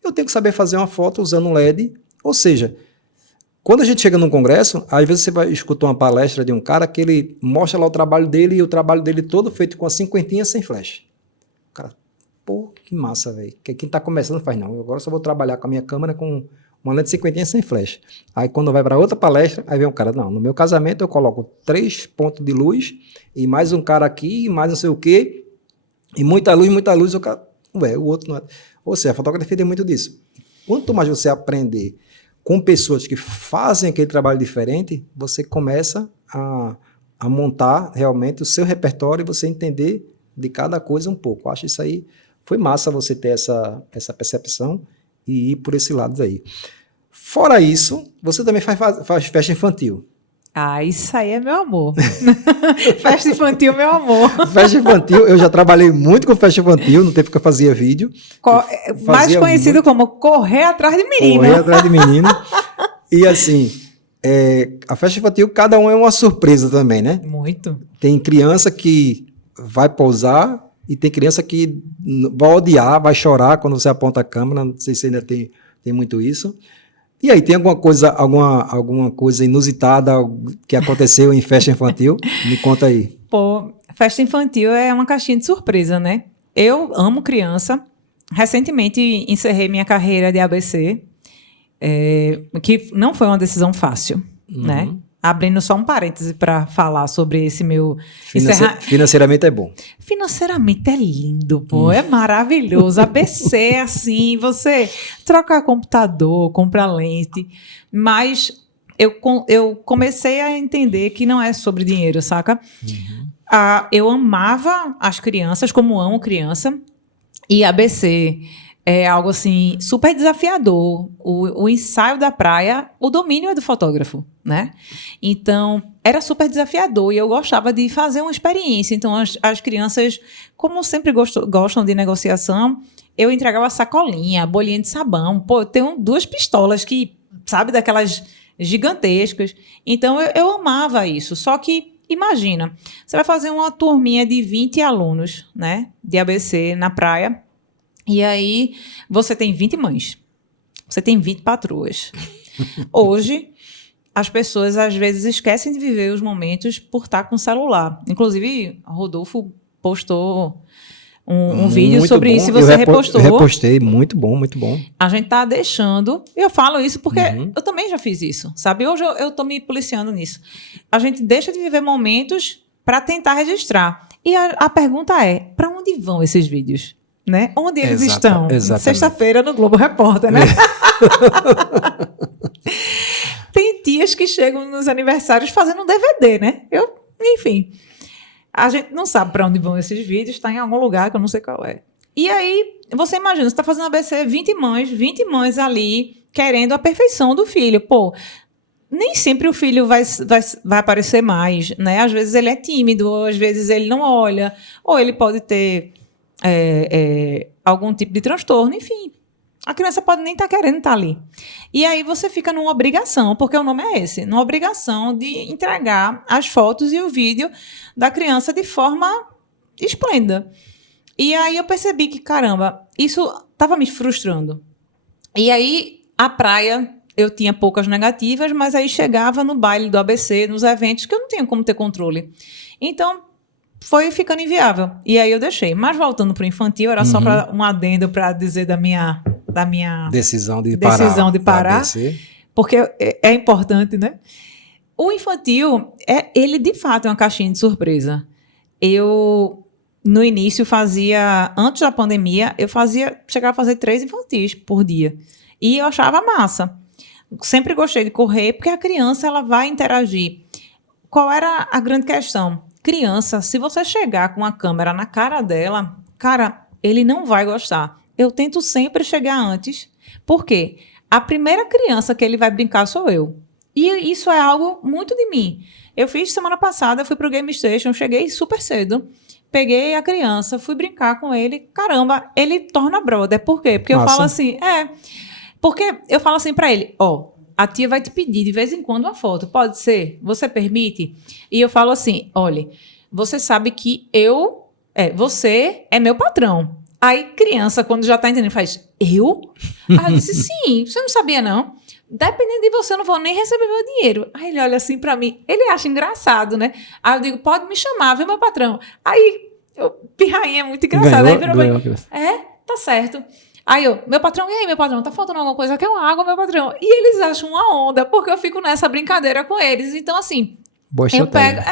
eu tenho que saber fazer uma foto usando um LED, ou seja, quando a gente chega num congresso, às vezes você vai escutar uma palestra de um cara que ele mostra lá o trabalho dele e o trabalho dele todo feito com a 50 sem flash. O cara, que massa, velho. Quem tá começando faz não. Eu agora só vou trabalhar com a minha câmera com uma lente 50 sem flash. Aí quando vai para outra palestra, aí vem um cara, não, no meu casamento eu coloco 3 pontos de luz e mais um cara aqui, e mais não sei o quê, e muita luz, o cara, ué, o outro não é. Ou seja, a fotografia tem muito disso. Quanto mais você aprender com pessoas que fazem aquele trabalho diferente, você começa a montar realmente o seu repertório e você entender de cada coisa um pouco. Eu acho isso aí, foi massa você ter essa percepção e ir por esse lado aí. Fora isso, você também faz festa infantil. Ah, isso aí é meu amor. Festa infantil, meu amor. Festa infantil, eu já trabalhei muito com festa infantil, no tempo que eu fazia vídeo. Mais conhecido como correr atrás de menino. Correr atrás de menino. E assim, a festa infantil, cada um é uma surpresa também, né? Muito. Tem criança que vai pousar e tem criança que vai odiar, vai chorar quando você aponta a câmera. Não sei se ainda tem muito isso. E aí, tem alguma coisa inusitada que aconteceu em festa infantil? Me conta aí. Pô, festa infantil é uma caixinha de surpresa, né? Eu amo criança. Recentemente encerrei minha carreira de ABC, que não foi uma decisão fácil, né? Abrindo só um parêntese para falar sobre esse meu... Financeiramente é bom. Financeiramente é lindo, pô. É maravilhoso. ABC, assim, você troca computador, compra lente. Mas eu comecei a entender que não é sobre dinheiro, saca? Eu amava as crianças, como amo criança. E ABC é algo, assim, super desafiador. O ensaio da praia, o domínio é do fotógrafo, né? Então, era super desafiador e eu gostava de fazer uma experiência. Então, as crianças, como sempre gostam de negociação, eu entregava sacolinha, bolinha de sabão. Pô, eu tenho 2 pistolas que, sabe, daquelas gigantescas. Então, eu amava isso. Só que, imagina, você vai fazer uma turminha de 20 alunos, né, de ABC na praia, e aí você tem 20 mães, você tem 20 patroas. Hoje, as pessoas às vezes esquecem de viver os momentos por estar com o celular. Inclusive, Rodolfo postou um vídeo sobre isso e você repostou. Eu repostei, muito bom, muito bom. A gente tá deixando... Eu falo isso porque eu também já fiz isso, sabe? Hoje eu tô me policiando nisso. A gente deixa de viver momentos para tentar registrar. E a pergunta é, para onde vão esses vídeos? Né? Onde eles estão? Sexta-feira no Globo Repórter, né? Tem tias que chegam nos aniversários fazendo um DVD, né? Enfim, a gente não sabe para onde vão esses vídeos, está em algum lugar que eu não sei qual é. E aí, você imagina, você está fazendo ABC, 20 mães ali querendo a perfeição do filho. Pô, nem sempre o filho vai aparecer mais, né? Às vezes ele é tímido, ou às vezes ele não olha, ou ele pode ter algum tipo de transtorno, enfim. A criança pode nem estar querendo estar ali. E aí você fica numa obrigação, porque o nome é esse, numa obrigação de entregar as fotos e o vídeo da criança de forma esplêndida. E aí eu percebi que, caramba, isso estava me frustrando. E aí, a praia, eu tinha poucas negativas, mas aí chegava no baile do ABC, nos eventos, que eu não tinha como ter controle. Então, foi ficando inviável. E aí eu deixei. Mas voltando para o infantil, era só para um adendo para dizer da minha decisão de parar. Porque é importante, né? O infantil, ele de fato é uma caixinha de surpresa. Eu, no início, antes da pandemia, chegava a fazer 3 infantis por dia. E eu achava massa. Sempre gostei de correr, porque a criança ela vai interagir. Qual era a grande questão? Criança, se você chegar com a câmera na cara dela, cara, ele não vai gostar. Eu tento sempre chegar antes. Por quê? A primeira criança que ele vai brincar sou eu. E isso é algo muito de mim. Eu fiz semana passada, fui pro Game Station, cheguei super cedo, peguei a criança, fui brincar com ele. Caramba, ele torna brother. Por quê? Porque eu falo assim, porque eu falo assim pra ele, a tia vai te pedir de vez em quando uma foto, pode ser? Você permite? E eu falo assim, olha, você sabe que você é meu patrão. Aí criança, quando já tá entendendo, faz, eu? Aí eu disse, sim, você não sabia não? Dependendo de você, eu não vou nem receber meu dinheiro. Aí ele olha assim pra mim, ele acha engraçado, né? Aí eu digo, pode me chamar, viu, meu patrão? Aí, pirrainha é muito engraçada. Aí virou pra mim, tá certo. Aí meu patrão, e aí, meu patrão, tá faltando alguma coisa? Quer uma água, meu patrão? E eles acham uma onda, porque eu fico nessa brincadeira com eles. Então, assim, Boa estratégia.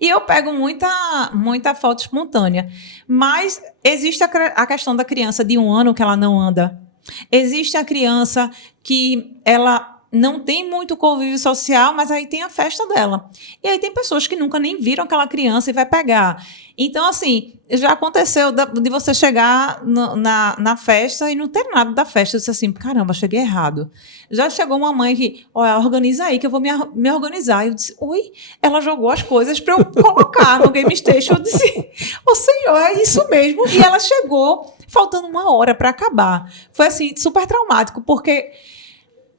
eu pego muita foto espontânea. Mas existe a questão da criança de 1 ano que ela não anda. Existe a criança que ela não tem muito convívio social, mas aí tem a festa dela. E aí tem pessoas que nunca nem viram aquela criança e vai pegar. Então, assim, já aconteceu de você chegar na festa e não ter nada da festa. Eu disse assim, caramba, cheguei errado. Já chegou uma mãe que, olha, organiza aí que eu vou me organizar. Eu disse, oi? Ela jogou as coisas para eu colocar no Game Station. Eu disse, ô senhor, é isso mesmo. E ela chegou faltando 1 hora para acabar. Foi, assim, super traumático, porque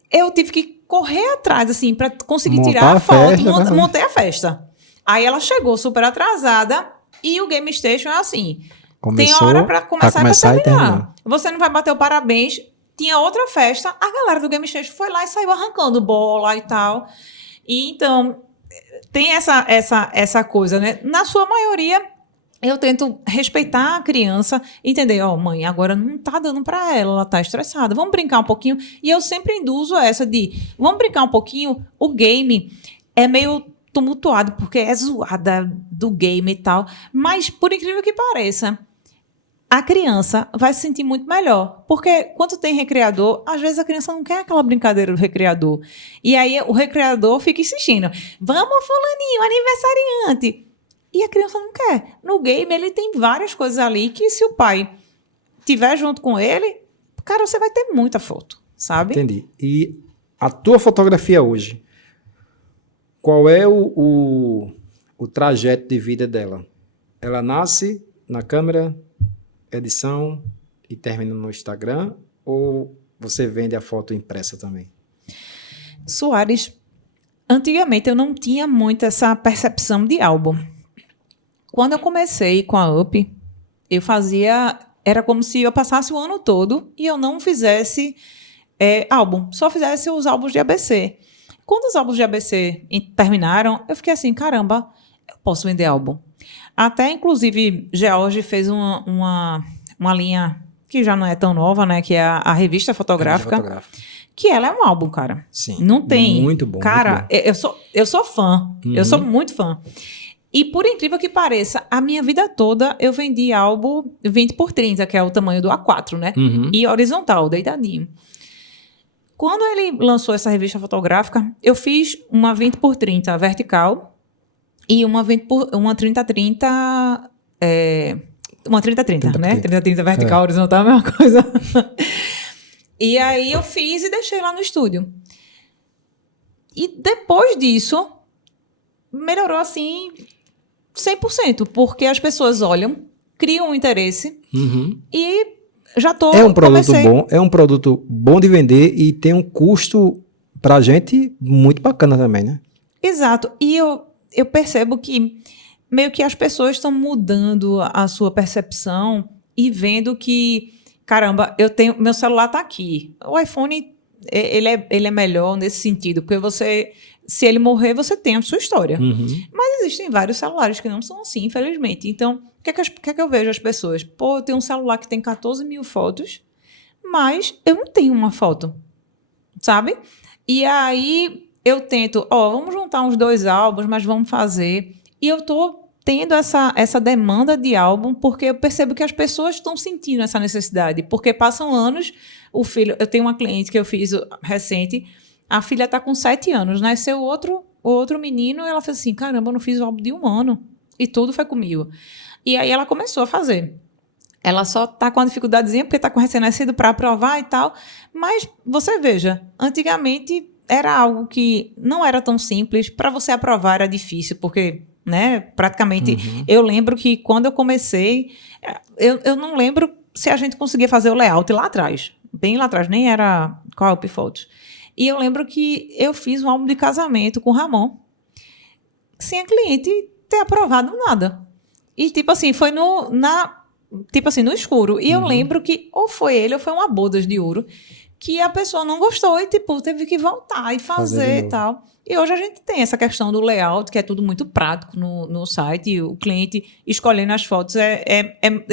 eu tive que correr atrás, assim, para conseguir tirar a foto. Montei a festa. Aí ela chegou super atrasada e o Game Station é assim. Tem a hora para começar e para terminar. Você não vai bater o parabéns. Tinha outra festa. A galera do Game Station foi lá e saiu arrancando bola e tal. E então, tem essa coisa, né? Na sua maioria, eu tento respeitar a criança, entender, mãe, agora não tá dando para ela tá estressada, vamos brincar um pouquinho. E eu sempre induzo essa de, vamos brincar um pouquinho. O game é meio tumultuado, porque é zoada do game e tal, mas por incrível que pareça, a criança vai se sentir muito melhor, porque quando tem recreador, às vezes a criança não quer aquela brincadeira do recreador, e aí o recreador fica insistindo, vamos fulaninho, aniversariante. E a criança não quer. No game, ele tem várias coisas ali que se o pai tiver junto com ele, cara, você vai ter muita foto, sabe? Entendi. E a tua fotografia hoje, qual é o trajeto de vida dela? Ela nasce na câmera, edição e termina no Instagram? Ou você vende a foto impressa também? Soares, antigamente eu não tinha muito essa percepção de álbum. Quando eu comecei com a UP, eu fazia... Era como se eu passasse o ano todo e eu não fizesse álbum. Só fizesse os álbuns de ABC. Quando os álbuns de ABC terminaram, eu fiquei assim, caramba, eu posso vender álbum. Até, inclusive, George fez uma linha que já não é tão nova, né? Que é a revista fotográfica. Que ela é um álbum, cara. Sim. Não tem. Muito bom. Cara, muito bom. Eu sou fã. Uhum. Eu sou muito fã. E, por incrível que pareça, a minha vida toda eu vendi álbum 20x30, que é o tamanho do A4, né? Uhum. E horizontal, deitadinho. Quando ele lançou essa revista fotográfica, eu fiz uma 20x30 vertical e uma 30x30... uma 30x30, né? 30x30 vertical, horizontal, é a mesma coisa. E aí eu fiz e deixei lá no estúdio. E depois disso, melhorou assim 100%, porque as pessoas olham, criam um interesse e já tô... É um produto bom, é um produto bom de vender e tem um custo pra gente muito bacana também, né? Exato. E eu percebo que meio que as pessoas estão mudando a sua percepção e vendo que, caramba, meu celular tá aqui. O iPhone, ele é melhor nesse sentido, porque se ele morrer, você tem a sua história. Mas existem vários celulares que não são assim, infelizmente. Então, o que é que eu vejo as pessoas? Pô, eu tenho um celular que tem 14 mil fotos, mas eu não tenho uma foto, sabe? E aí eu tento, vamos juntar uns 2 álbuns, mas vamos fazer. E eu tô tendo essa demanda de álbum, porque eu percebo que as pessoas estão sentindo essa necessidade. Porque passam anos, eu tenho uma cliente que eu fiz recente, a filha está com 7 anos, nasceu outro menino, e ela fez assim, caramba, eu não fiz o álbum de 1 ano, e tudo foi comigo. E aí ela começou a fazer. Ela só está com uma dificuldadezinha, porque está com recém-nascido para aprovar e tal, mas você veja, antigamente era algo que não era tão simples, para você aprovar era difícil, porque, né, praticamente, eu lembro que quando eu comecei, eu não lembro se a gente conseguia fazer o layout lá atrás, bem lá atrás, nem era qual é o Photos. E eu lembro que eu fiz um álbum de casamento com o Ramon, sem a cliente ter aprovado nada. E, tipo assim, foi no escuro. E eu lembro que ou foi ele ou foi uma bodas de ouro, que a pessoa não gostou e, tipo, teve que voltar e fazer e tal. E hoje a gente tem essa questão do layout, que é tudo muito prático no site, e o cliente escolhendo as fotos.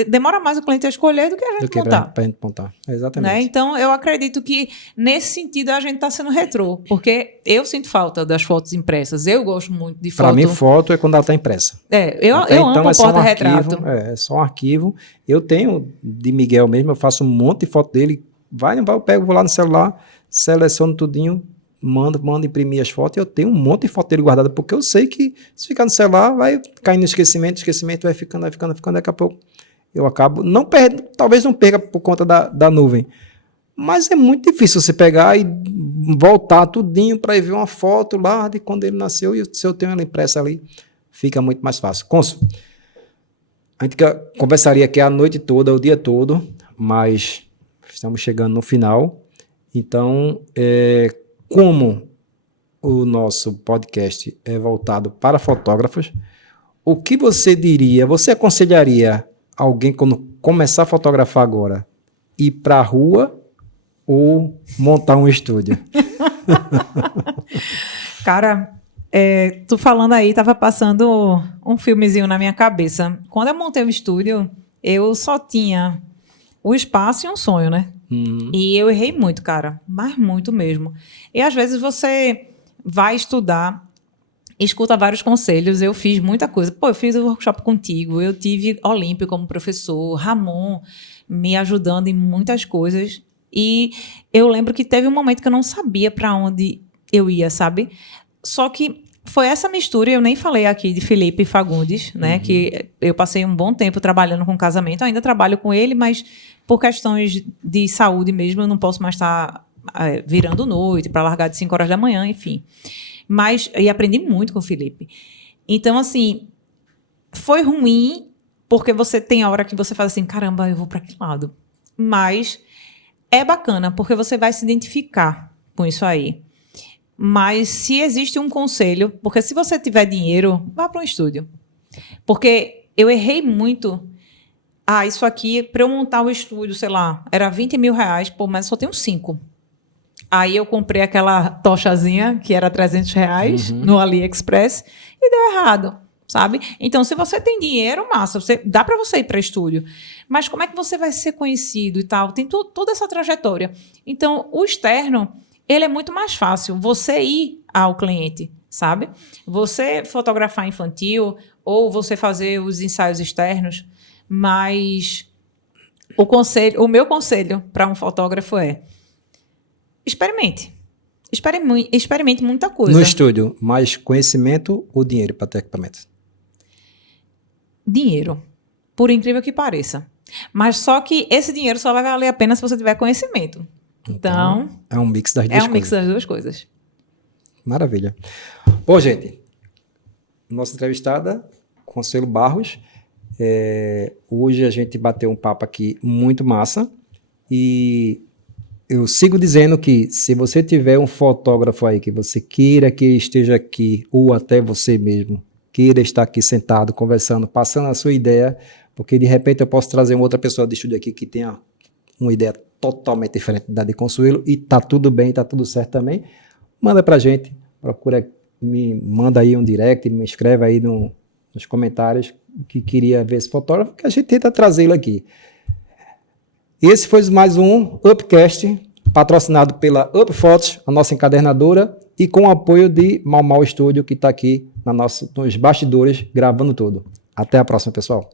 Demora mais o cliente a escolher do que a gente montar. Pra gente montar. Exatamente. Né? Então, eu acredito que, nesse sentido, a gente está sendo retrô, porque eu sinto falta das fotos impressas. Eu gosto muito de foto. Para mim, foto é quando ela está impressa. Eu então, amo o porta-retrato. É só um arquivo. Eu tenho de Miguel mesmo, eu faço um monte de foto dele. Vou lá no celular, seleciono tudinho, mando imprimir as fotos, e eu tenho um monte de foto dele guardada, porque eu sei que se ficar no celular, vai cair no esquecimento, vai ficando, daqui a pouco eu acabo, talvez não perca por conta da nuvem, mas é muito difícil você pegar e voltar tudinho para ir ver uma foto lá de quando ele nasceu, e se eu tenho ela impressa ali, fica muito mais fácil. Consul, a gente conversaria aqui a noite toda, o dia todo, mas estamos chegando no final. Então, como o nosso podcast é voltado para fotógrafos, o que você diria, você aconselharia alguém, quando começar a fotografar agora, ir para a rua ou montar um estúdio? Cara, tu falando aí, estava passando um filmezinho na minha cabeça. Quando eu montei o estúdio, eu só tinha o espaço e um sonho, né? E eu errei muito, cara, mas muito mesmo. E às vezes você vai estudar, escuta vários conselhos. Eu fiz muita coisa. Eu fiz o workshop contigo, eu tive Olímpio como professor, Ramon me ajudando em muitas coisas. E eu lembro que teve um momento que eu não sabia para onde eu ia, sabe? Só que foi essa mistura, eu nem falei aqui de Felipe Fagundes, né? Que eu passei um bom tempo trabalhando com casamento, ainda trabalho com ele, mas por questões de saúde mesmo, eu não posso mais estar virando noite para largar de 5 horas da manhã, enfim. E aprendi muito com o Felipe. Então, assim, foi ruim, porque você tem a hora que você faz assim, caramba, eu vou para que lado? Mas é bacana, porque você vai se identificar com isso aí. Mas se existe um conselho, porque se você tiver dinheiro, vá para um estúdio. Porque eu errei muito. Isso aqui, para eu montar o estúdio, sei lá, era 20 mil reais, mas só tenho 5. Aí eu comprei aquela tochazinha, que era 300 reais, no AliExpress, e deu errado, sabe? Então, se você tem dinheiro, massa, dá para você ir para estúdio. Mas como é que você vai ser conhecido e tal? Tem toda essa trajetória. Então, o externo, ele é muito mais fácil você ir ao cliente, sabe? Você fotografar infantil ou você fazer os ensaios externos, mas o meu conselho para um fotógrafo é experimente muita coisa. No estúdio, mais conhecimento ou dinheiro para ter equipamento? Dinheiro, por incrível que pareça. Mas só que esse dinheiro só vai valer a pena se você tiver conhecimento. Então, é um mix das duas coisas. Mix das duas coisas. Maravilha. Bom, gente, nossa entrevistada, Consuelo Barros. Hoje a gente bateu um papo aqui muito massa. E eu sigo dizendo que se você tiver um fotógrafo aí que você queira que esteja aqui, ou até você mesmo queira estar aqui sentado, conversando, passando a sua ideia, porque de repente eu posso trazer uma outra pessoa de estúdio aqui que tenha uma ideia totalmente diferente da de Consuelo, e tá tudo bem, tá tudo certo também, manda pra gente, me manda aí um direct, me escreve aí nos comentários que queria ver esse fotógrafo, que a gente tenta trazê-lo aqui. Esse foi mais um Upcast, patrocinado pela Up Fotos, a nossa encadernadora, e com o apoio de Mau Estúdio, que está aqui nos bastidores, gravando tudo. Até a próxima, pessoal.